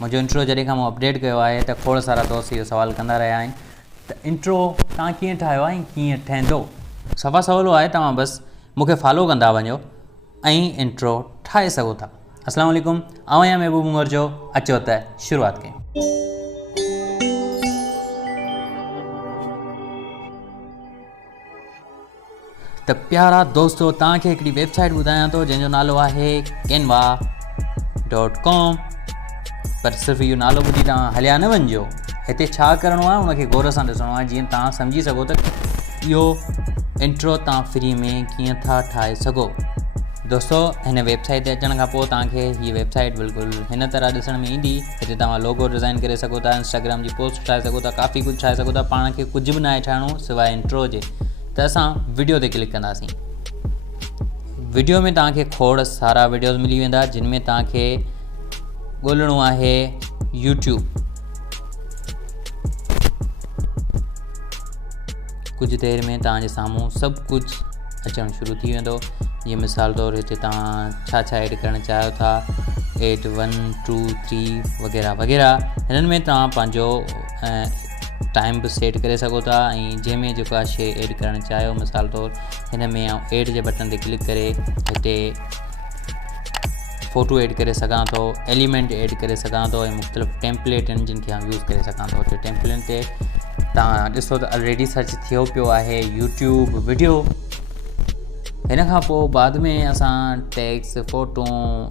मुझो इंट्रो जॾहिं खां मूं अपडेट कयो आहे त खोड़ सारा दोस्त इहो सवाल कंदा रहिया आहिनि त इंट्रो तव्हां कीअं ठाहियो आहे ऐं कीअं ठहंदो। सफ़ा सवलो आहे, तव्हां बसि मूंखे फॉलो कंदा वञो ऐं इंट्रो ठाहे सघो था। अस्सलाम वालेकुम, आउं आहियां महबूब उमर जो। अचो त शुरूआत कयूं। त प्यारा दोस्तों, तव्हांखे हिकिड़ी वेबसाइट ॿुधायां थो जंहिंजो नालो आहे canva.com। पर सिर्फ़ु इहो नालो ॿुधी तव्हां हलिया न वञिजो। हिते छा करिणो आहे उनखे गौर सां ॾिसणो आहे, जीअं तव्हां सम्झी सघो त इहो इंट्रो तव्हां फ्री में कीअं था ठाहे सघो। दोस्तों, हिन वेबसाइट ते अचण खां पोइ तव्हांखे हीअ वेबसाइट बिल्कुलु हिन तरह ॾिसण में ईंदी। हिते तव्हां लोगो डिज़ाइन करे सघो था, इंस्टाग्राम जी पोस्ट ठाहे सघो था, काफ़ी कुझु ठाहे सघो था। पाण खे कुझु बि न आहे ठाहिणो सवाइ इंट्रो जे। त असां वीडियो ते क्लिक कंदासीं। वीडियो में तव्हांखे खोड़ सारा वीडियोज़ मिली वेंदा जिन में तव्हांखे ॻोल्हणो आहे यूट्यूब। कुझु देरि में तव्हांजे साम्हूं सभु कुझु अचणु शुरू थी वेंदो। जीअं मिसाल तौरु हिते तव्हां छा ऐड करणु चाहियो था, एड 1 2 3 वग़ैरह वग़ैरह। हिननि में तव्हां पंहिंजो टाइम बि सेट करे सघो था ऐं जंहिंमें जेका शइ ऐड करणु चाहियो। मिसाल तौरु हिन में आउं ऐड जे बटन ते क्लिक करे हिते फ़ोटो ऐड करे सघां थो, एलिमेंट ऐड करे सघां थो ऐं मुख़्तलिफ़ टेम्पलेट आहिनि जिन खे आउं यूज़ करे सघां थो। हिते टेम्पलेट ते तव्हां ॾिसो त ऑलरेडी सर्च थियो पियो आहे यूट्यूब वीडियो। हिन खां पोइ बाद में असां टेक्स्ट, फ़ोटो,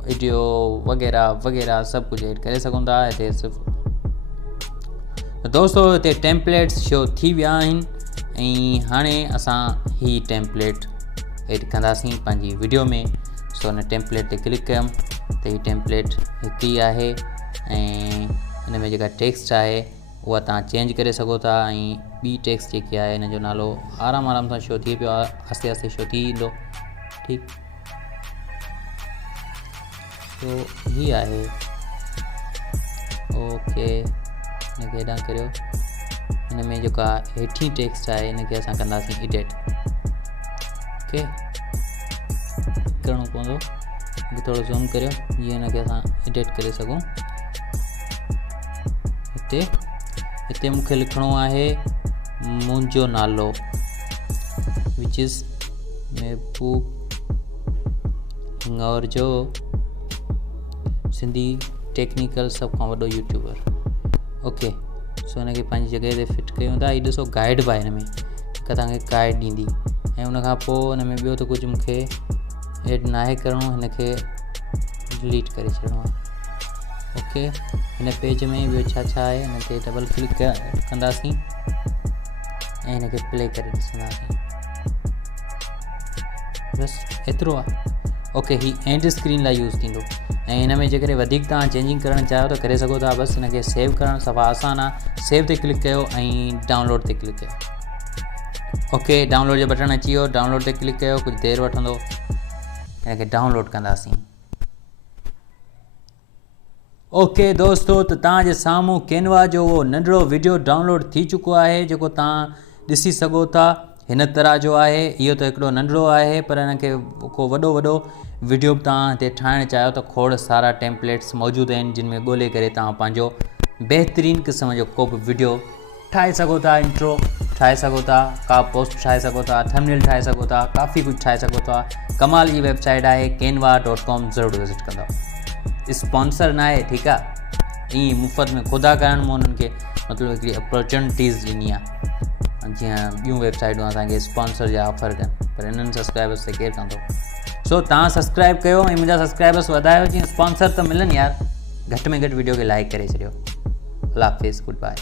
वीडियो वग़ैरह वग़ैरह सभु कुझु ऐड करे सघूं था। हिते सिर्फ़ु दोस्तों हिते टेम्पलेट्स शो थी विया आहिनि ऐं हाणे असां ही टेम्पलेट ऐड कंदासीं पंहिंजी वीडियो में। सो हिन टेम्पलेट ते क्लिक कयमि त हीअ टेम्पलेट हिते ई आहे ऐं हिन में जेका टेक्स्ट आहे उहा तव्हां चेंज करे सघो था ऐं ॿी टेक्स्ट जेकी आहे हिन जो नालो आराम सां शो थिए पियो आहे, आस्ते आस्ते शो थी ईंदो। ठीकु, सो ही आहे। ओके, हिनखे हेॾां करियो। हिन में जेका हेठी टेक्स्ट आहे हिनखे असां कंदासीं एडिट। ओके, करिणो पवंदो, हिकु थोरो ज़ूम करियो जीअं हिनखे असां एडिट करे सघूं। हिते मूंखे लिखिणो आहे मुंहिंजो नालो, विच इज़ महबूब उमर जो, सिंधी टेक्निकल सभ खां वॾो यूट्यूबर। ओके, सो हिनखे पंहिंजी जॻह ते फिट कयूं था। हीअ ॾिसो गाइड बि आहे हिन में, हिकु तव्हांखे गाइड ॾींदी ऐं उन खां पोइ हिन में ॿियो त कुझु मूंखे ऐड न आहे करिणो, हिनखे डिलीट करे छॾिणो आहे। ओके, हिन पेज में ॿियो छा आहे हिन ते डबल क्लिक कंदासीं ऐं हिनखे प्ले करे ॾिसंदासीं। बसि एतिरो आहे। ओके, ही एंड स्क्रीन लाइ यूज़ थींदो ऐं हिन में जेकॾहिं वधीक तव्हां चेंजिंग करणु चाहियो त करे सघो था। बसि हिनखे सेव करणु सफ़ा आसान आहे। सेव ते क्लिक कयो ऐं डाउनलोड ते क्लिक कयो। ओके, डाउनलोड जो बटन अची वियो। डाउनलोड ते क्लिक कयो, कुझु देरि वठंदो। हिनखे डाउनलोड कंदासीं। ओके दोस्तों, त तव्हांजे साम्हूं कैनवा जो उहो नंढिड़ो वीडियो डाउनलोड थी चुको आहे जेको तव्हां ॾिसी सघो था। हिन तरह जो आहे। इहो त हिकिड़ो नंढिड़ो आहे पर हिनखे को वॾो वीडियो बि तव्हां हिते ठाहिणु चाहियो त खोड़ सारा टेम्पलेट्स मौजूदु आहिनि जिन में ॻोल्हे करे तव्हां पंहिंजो बहितरीनु क़िस्म जो को बि वीडियो ठाहे सघो था, इंट्रो ठाहे सघो था, का पोस्ट ठाहे सघो था, थंबनेल ठाहे सघो था, काफ़ी कुझु ठाहे सघो था। कमाल जी वेबसाइट आहे canva.com, ज़रूरु विज़िट कंदो। स्पॉन्सर न आहे, ठीकु आहे, ईअं मुफ़्त में ख़ुदा करणु मां उन्हनि खे मतिलबु हिकिड़ी अपॉर्चुनिटीज़ ॾिनी आहे। जीअं ॿियूं वेबसाइटूं असांखे स्पॉन्सर जा ऑफर कनि, पर इन्हनि सब्सक्राइबर्स ते केरु कंदो। सो तव्हां सब्सक्राइब कयो ऐं मुंहिंजा सब्सक्राइबर्स वधायो। जीअं स्पॉन्सर त मिलनि यार, घटि में घटि वीडियो खे लाइक करे छॾियो। अल्लाह हाफ़िज़, गुड बाय।